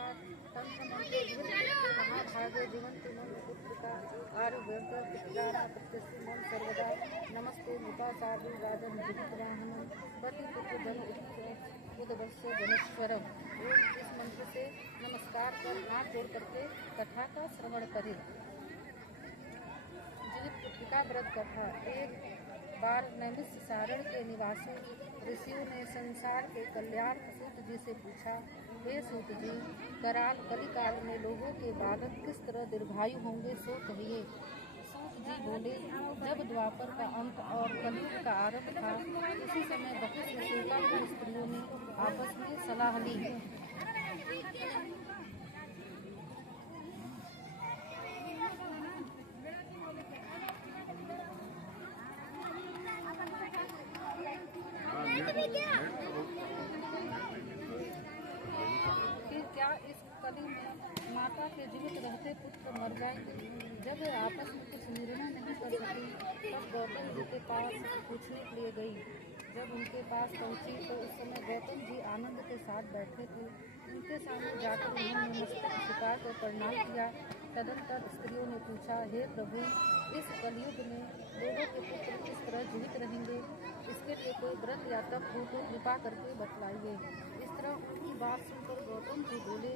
साक्षात् तंत्र मंत्र महाभागे जीवंति मम पुत्रिका आरुव्यंत पुत्राना प्रत्यस्ति मम सर्वदा नमस्ते मुता साधु राजन जगतवाहनम पति पुत्र जन उदवश्य जनेश्वरम। इस मंत्र से नमस्कार कर हाथ जोड़ करके कथा का श्रवण करें। जीवित पुत्रिका व्रत कथा। एक बार नैमिषारण्य के निवासी ऋषियों ने संसार के कल्याण सूत जी से पूछा, हे सूत जी, कराल कलिकाल में लोगों के बालक किस तरह दीर्घायु होंगे सो कहिए। सूत जी बोले, जब द्वापर का अंत और कलयुग का आरंभ था, उसी समय बहुत सी शोकाकुल स्त्रियों ने आपस में सलाह ली। फिर क्या इस कली में माता के जीवित रहते पुत्र मर जाएंगे? जब वे आपस में कुछ निर्णय नहीं कर सकी, तब गौतम जी के पास पूछने के लिए गई। जब उनके पास पहुंची तो उस समय गौतम जी आनंद के साथ बैठे थे। उनके सामने जाकर उन्होंने मस्तक झुकाकर प्रणाम किया। तदंतर स्त्रियों ने पूछा, हे प्रभु, इस कलयुग में लोगों के पुत्र किस तरह जीवित रहेंगे? इसके लिए कोई व्रत या तप हो तो कृपा करके बतलाइए। इस तरह उनकी बात सुनकर गौतम जी बोले,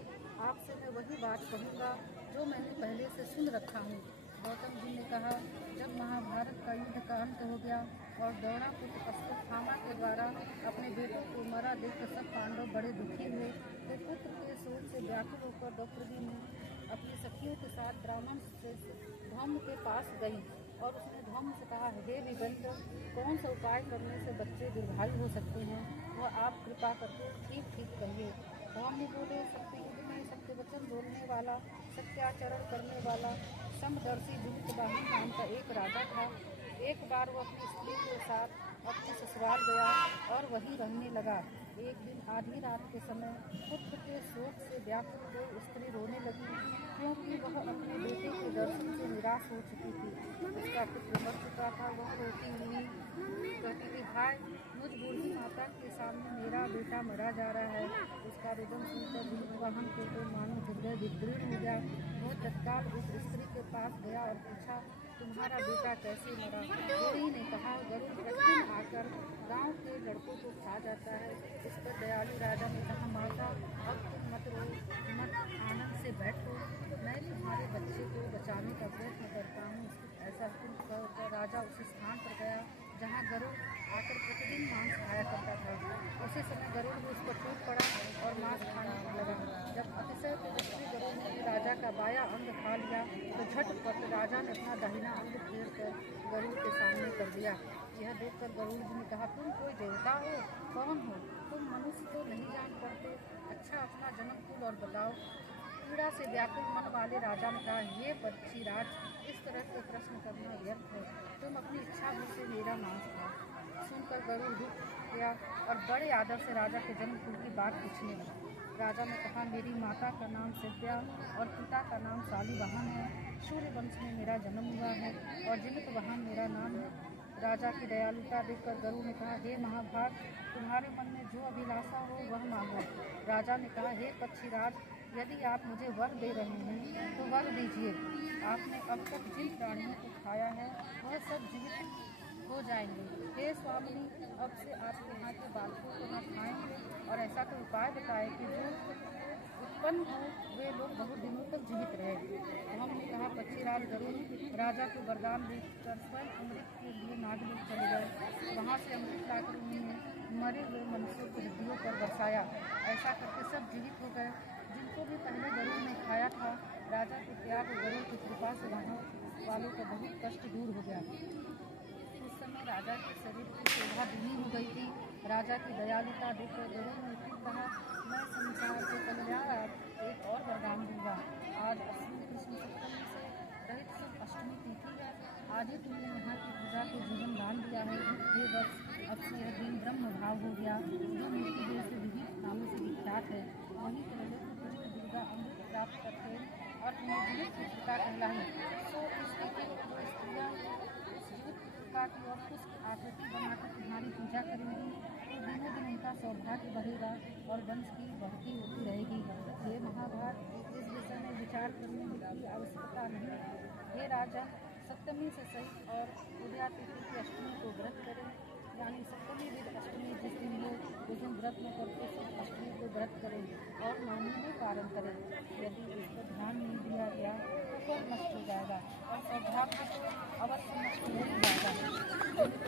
आपसे मैं वही बात कहूँगा जो मैंने पहले से सुन रखा हूँ। गौतम जी ने कहा, जब महाभारत का युद्ध का अंत हो गया और द्रोण पुत्र अश्वत्थामा के द्वारा अपने बेटों को मरा देखकर सब पांडव बड़े दुखी हुए, तो पुत्र के शोक से व्याकुल होकर द्रौपदी ने अपनी सखियों के साथ ब्राह्मण धम्म के पास गई और उसने धम्म से कहा, हे विभंत, कौन सा उपाय करने से बच्चे दीर्घायु हो सकते हैं, वह आप कृपा करके ठीक ठीक कहिए। धम्म बोले, सत्ययुग में सत्य वचन बोलने वाला, सत्याचरण करने वाला समदर्शी जीवितवाहन नाम का एक राजा था। एक बार वो अपनी स्त्री के साथ अपने ससुराल गया और वहीं रहने लगा। एक दिन आधी रात के समय पुत्र के शोक से व्याकुल कोई स्त्री रोने लगी, क्योंकि वह अपने बेटे के दर्शन से निराश हो चुकी थी। उसका पुत्र मर चुका था। वह रोती हुई कहती थी, भाई, मुझ बूढ़ी माता के सामने मेरा बेटा मरा जा रहा है। उसका रुदन सुनकर जीवितवाहन को तो मानो हृदय विदीर्ण हो गया। वह तत्काल उस स्त्री के पास गया और पूछा, तुम्हारा बेटा कैसे मरा? जोड़ी ने कहा, गरुड़ प्रतिदिन आकर गांव के लड़कों को खा जाता है। इस पर दयालु राजा ने कहा, माता, अब तुम मत रो, मत आनंद से बैठो, मैं तुम्हारे बच्चे को बचाने का प्रयत्न करता हूँ। ऐसा सुन कर राजा उस स्थान पर गया जहाँ गरुड़ आकर प्रतिदिन मांस खाया करता था। उसी समय गरुड़ भी उस पर टूट पड़ा और मांस खाने लगा। जब अतिशय तेजस्वी गरुड़ ने राजा का बाया अंग खा लिया तो झटपट राजा ने अपना दाहिना अंग फेर कर गरुड़ के सामने कर दिया। यह देखकर गरुड़ जी ने कहा, तुम कोई देवता हो? कौन हो तुम? मनुष्य तो नहीं जान पड़ते। अच्छा, अपना जन्म कुल और बताओ। पीड़ा से व्याकुल मन वाले राजा ने कहा, ये पक्षीराज, इस तरह के प्रश्न करना व्यर्थ है। तुम अपनी इच्छा भर से मेरा मांस खाओ। सुनकर गरुड़ रुक गया और बड़े आदर से राजा के जन्म कुल की बात पूछने लगा। राजा ने कहा, मेरी माता का नाम सिद्ध्या और पिता का नाम शालिवाहन है। सूर्य वंश में मेरा जन्म हुआ है और जीवितवाहन मेरा नाम है। राजा की दयालुता देखकर गरुड़ ने कहा, हे महाभाग, तुम्हारे मन में जो अभिलाषा हो वह मांगो। राजा ने कहा, हे पक्षीराज, यदि आप मुझे वर दे रहे हैं तो वर दीजिए। आपने अब तक जिन प्राणियों को खाया है वह सब जीवित हो जाएंगे। हे स्वामिनी, अब से आपके यहाँ के बालकों को न खाएंगे और ऐसा कोई उपाय बताए कि जो उत्पन्न हो वे लोग बहुत दिनों तक जीवित रहे। हमने कहा, पक्षीराज गरुड़ राजा को वरदान देकर स्वयं अमृत के लिए नागलोक चले गए। वहाँ से अमृत लाकर उन्होंने मरे हुए मनुष्यों की हड्डियों पर बरसाया। ऐसा करके सब जीवित हो गए जिनको भी पहले गरुड़ ने खाया था। राजा के त्याग गरुड़ की कृपा से वहाँ वालों का बहुत कष्ट दूर हो गया। उस समय राजा के शरीर की शोभा दुनी हो गई थी। राजा की दयालुता देखकर गरुड़ ने फिर कहा, मैं संसार के कल्याण एक और वरदान दूंगा। आज अश्विन कृष्ण सप्तमी से रहित शुभ अष्टमी तिथि है। आज ही तुमने यहाँ की पूजा को जीवन दान दिया है। ये वर्ष अब से यह दिन ब्रह्म भाव हो गया, जो मृत्यु देव से विविध नामों से विख्यात है। वहीं त्रैलोक्य दुर्गा अमृत प्राप्त करते और तुम्हें जीवित पुत्रिका कहलाई। सो इस तिथि को जो स्त्रियाँ उस जीवित पुत्रिका की और कुछ आकृति बनाकर तुम्हारी पूजा करेंगी तो दिनों दिन उनका सौभाग्य बढ़ेगा और वंश की बढ़ती होती रहेगी। हे महाभारत, विचार करने की आवश्यकता नहीं। हे राजा, सप्तमी से सही और उदया तिथि की अष्टमी को व्रत करें, यानी सप्तमी दिन अष्टमी जिस दिन हो उस दिन व्रत न करके सिर्फ अष्टमी को व्रत करें और नवमी में पारण करें। यदि इस पर ध्यान नहीं दिया गया तो फल नष्ट हो जाएगा और सौभाग्य तो अवश्य नष्ट हो ही जाएगा।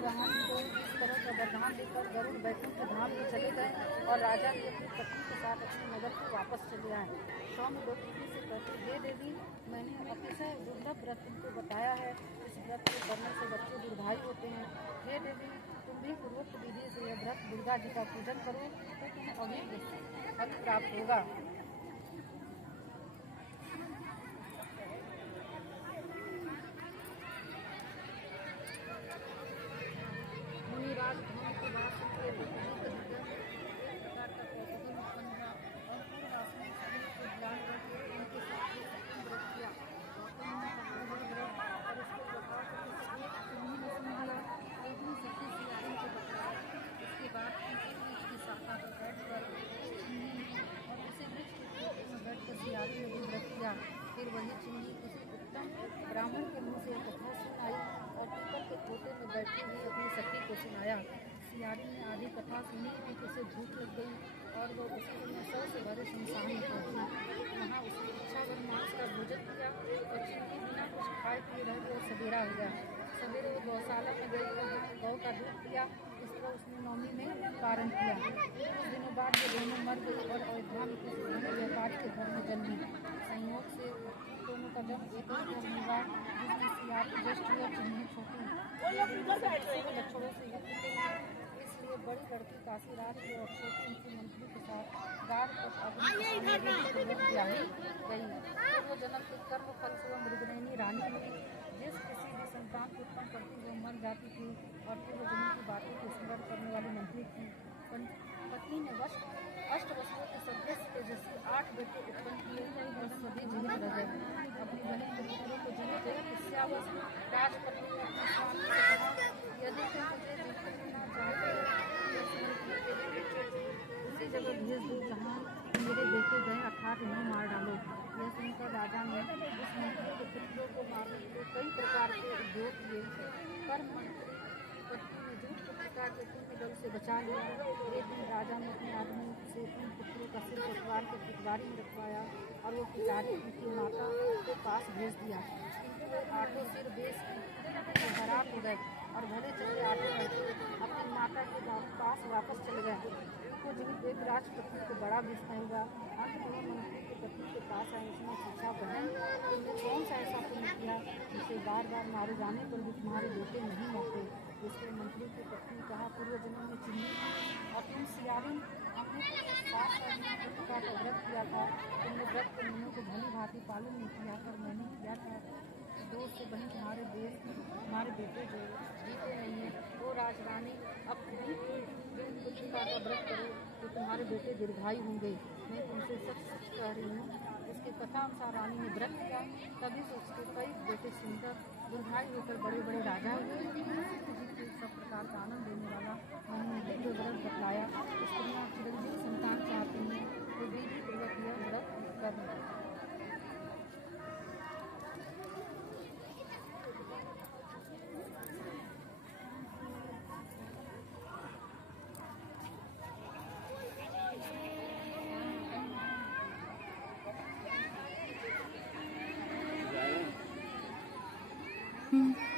राम को इस तरह का वरदान देकर गरुड़ बैकुंठ धाम में चले गए और राजा ने अपनी पत्नी के साथ अपने नगर को वापस चले आए। सौम्य लोग से कहते, हे देवी, मैंने अतिशय दुर्लभ व्रत तुमको बताया है। इस व्रत को करने से बच्चे दीर्घायु होते हैं। हे देवी, तुम भी पूर्वोक्त विधि से यह व्रत दुर्गा जी का पूजन करो तो तुम्हें अभी फल प्राप्त होगा। मुनिराज धन के वास के एक प्रकार का कौतूहल उत्पन्न हुआ और पूर्ववासी ने सभी को बुला करके उनके साथ व्रत किया। और इसके प्रभाव तुम्हें ने संभाला और अपनी शक्ति से आदमी को बताया। इसके बाद की शाखा पर बैठकर और उसे वृक्ष के खोटे में बैठकर सियारी ने भी व्रत किया। फिर वही चिंगी किसी उत्तम ब्राह्मण के मुँह से कथा सुनाई और पीपल के खोटे में बैठी हुई अपनी सखी को सुनाया। सियारी ने आधी कथा सुनी कि उसे भूख लग गई और वह उसी समय सौ से भरे शमशान में पहुंची। वहाँ उसने इच्छावर मांस का भोजन किया और चिंकी बिना कुछ खाए पिए रह गई और सवेरा हो गया। सवेरे वो गौशाला में गई और गौ का दूध पिया। इस तरह उसने नवमी में पारण किया। कुछ दिनों बाद ये दोनों मर गई और अयोध्या में किसी व्यापारी के घर में जन्मी। संयोग से दोनों का जन्म एक ही घर में हुआ जिसमें सियारी ज्येष्ठ और चिन्ही छोटी लक्षणों से युक्त थे। इसलिए बड़ी लड़की काशीराज के और छोटी उनकी मंत्री के साथ गार पर अग्नि ब्याही गई। पूर्व जन्म के कर्म फल से वह मृगनयनी रानी हुई। जिस किसी भी संतान को उत्पन्न करती वह मर जाती थी और पूर्व जन्म की बातों को स्मरण करने वाली मंत्री की पत्नी ने अष्ट वस्त्रों के सदृश तेजस्वी 8 बेटे उत्पन्न किए और सभी जीवित रह गए। अपनी बहन के पुत्रों को जीवित देख ईर्ष्यावश राजपत्नी ने अपने स्वामी से कहा, यदि तुम मुझे जीवित रहना चाहते हो उसी जगह भेज दो जहाँ मेरे बेटे गए अर्थात इन्हें मार डालो। यह सुनकर राजा ने उस मंत्री के पुत्रों को मारने के कई प्रकार के उद्योग किए, पर मंत्री पत्नी ने झूठ पुत्रिका के पुण्य बल से बचा लिया। एक दिन राजा ने अपने आदमी से अपने पुत्रों का सिर कटवार के पिटवारी में रखवाया और वो पिटारी उनकी माता के पास भेज दिया। किंतु वे आठों सिर बेच हराम हो गए और भले चले आठों लड़के अपनी माता के पास वापस चले गए। उनको जीवित देख राजपत्नी को बड़ा विस्मय हुआ। अंत में मंत्री के पत्नी के पास आए, उसने पूछा, बहन तुमने कौन सा ऐसा पुण्य किया जिसे बार बार मारे जाने पर भी तुम्हारे बेटे नहीं मरते। इसके मंत्री की पत्नी कहा, पूर्व जन्म में चिन्नी और तुम सियारी, हमने 7 पुत्रिका का व्रत किया था। तुमने व्रत के नियमों को भली भांति पालन नहीं किया, पर मैंने किया था। दोष से बहन तुम्हारे बेटे जो जीते नहीं है। वो राजरानी, अब भी पुत्रिका का व्रत करो तो तुम्हारे बेटे दीर्घायु होंगे। मैं तुमसे सच सच कह रही हूँ। उसके कथा अनुसार रानी ने व्रत किया, तभी से उसके कई बेटे सुंदर दीर्घायु होकर बड़े बड़े राजा हुए। जी सब प्रकार का आनंद देने वाला मैंने जो व्रत बतलाया, स्त्रियाँ चिरंजीव संतान चाहती हैं तो विधि पूर्वक यह व्रत करना। Hmm.